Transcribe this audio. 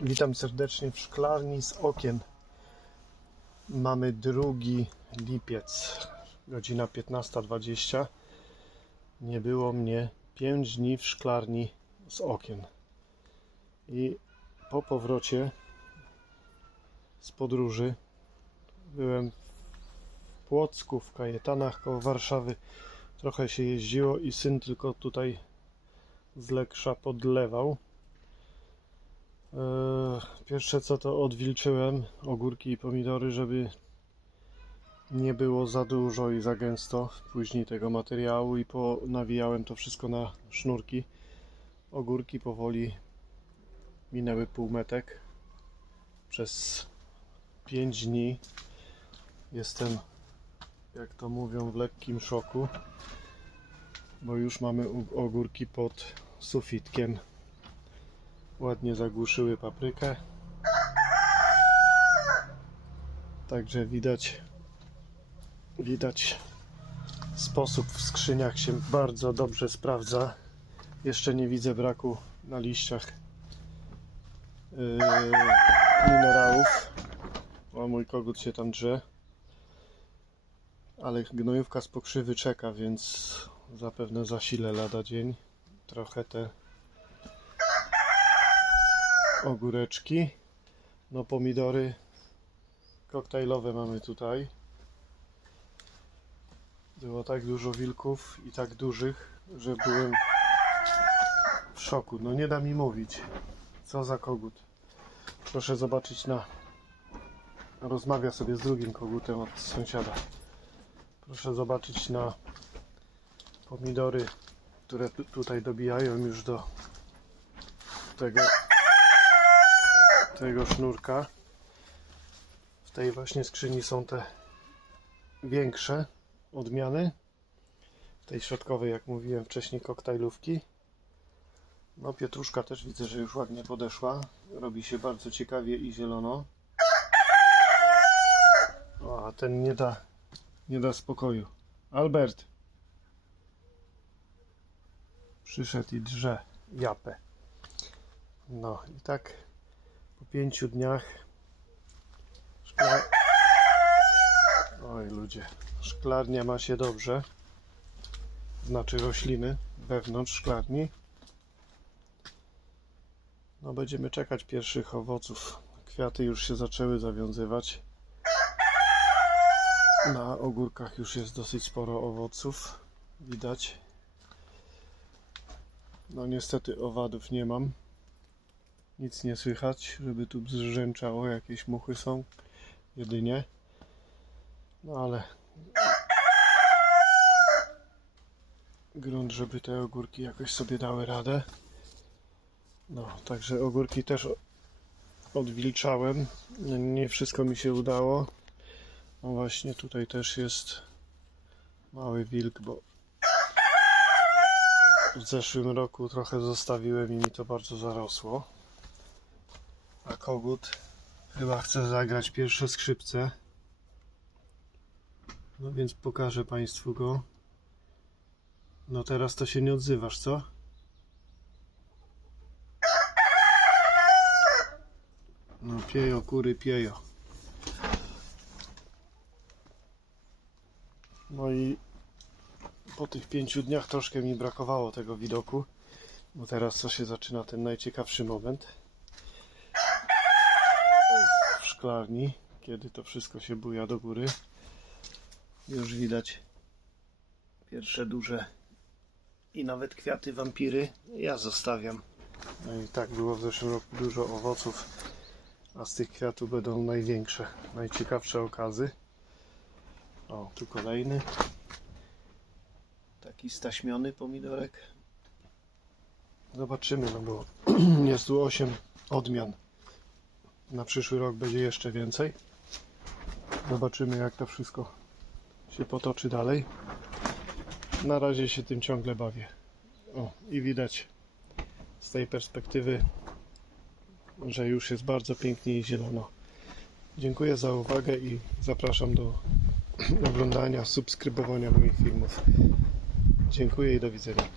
Witam serdecznie w szklarni z okien. Mamy 2 lipiec, godzina 15.20. Nie było mnie 5 dni w szklarni z okien. I po powrocie z podróży byłem w Płocku, w Kajetanach koło Warszawy. Trochę się jeździło i syn tylko tutaj z Leksza podlewał. Pierwsze co to odwilczyłem ogórki i pomidory, żeby nie było za dużo i za gęsto później tego materiału i ponawijałem to wszystko na sznurki. Ogórki powoli minęły półmetek. Przez 5 dni jestem, jak to mówią, w lekkim szoku, bo już mamy ogórki pod sufitkiem ładnie zagłuszyły paprykę. Także widać widać sposób w skrzyniach się bardzo dobrze sprawdza. Jeszcze nie widzę braku na liściach yy, minerałów. O mój kogut się tam drze. Ale gnojówka z pokrzywy czeka, więc zapewne zasilę lada dzień. Trochę te ogóreczki. No pomidory koktajlowe mamy tutaj. Było tak dużo wilków i tak dużych, że byłem w szoku. No nie da mi mówić. Co za kogut. Proszę zobaczyć na... Rozmawia sobie z drugim kogutem od sąsiada. Proszę zobaczyć na pomidory, które tu- tutaj dobijają już do tego tego sznurka. W tej właśnie skrzyni są te większe odmiany. W tej środkowej, jak mówiłem wcześniej, koktajlówki. No pietruszka też widzę, że już ładnie podeszła. Robi się bardzo ciekawie i zielono. O, a ten nie da, nie da spokoju. Albert. Przyszedł i drze japę. No i tak po pięciu dniach szkla... Oj ludzie, szklarnia ma się dobrze. Znaczy rośliny wewnątrz szklarni. No będziemy czekać pierwszych owoców. Kwiaty już się zaczęły zawiązywać. Na ogórkach już jest dosyć sporo owoców. Widać. No niestety owadów nie mam. Nic nie słychać, żeby tu brzęczało, jakieś muchy są jedynie. No ale grunt, żeby te ogórki jakoś sobie dały radę. No, także ogórki też odwilczałem. Nie wszystko mi się udało. No właśnie tutaj też jest mały wilk, bo w zeszłym roku trochę zostawiłem i mi to bardzo zarosło. A kogut chyba chce zagrać pierwsze skrzypce. No więc pokażę Państwu go. No teraz to się nie odzywasz, co? No piejo, kury, piejo. No i po tych pięciu dniach troszkę mi brakowało tego widoku, bo teraz to się zaczyna ten najciekawszy moment szklarni, kiedy to wszystko się buja do góry. Już widać pierwsze duże i nawet kwiaty wampiry. Ja zostawiam. No i tak było w zeszłym roku dużo owoców, a z tych kwiatów będą największe, najciekawsze okazy. O, tu kolejny. Taki staśmiony pomidorek. Zobaczymy, no bo jest tu 8 odmian. Na przyszły rok będzie jeszcze więcej. Zobaczymy, jak to wszystko się potoczy dalej. Na razie się tym ciągle bawię. O, i widać z tej perspektywy, że już jest bardzo pięknie i zielono. Dziękuję za uwagę i zapraszam do oglądania, subskrybowania moich filmów. Dziękuję i do widzenia.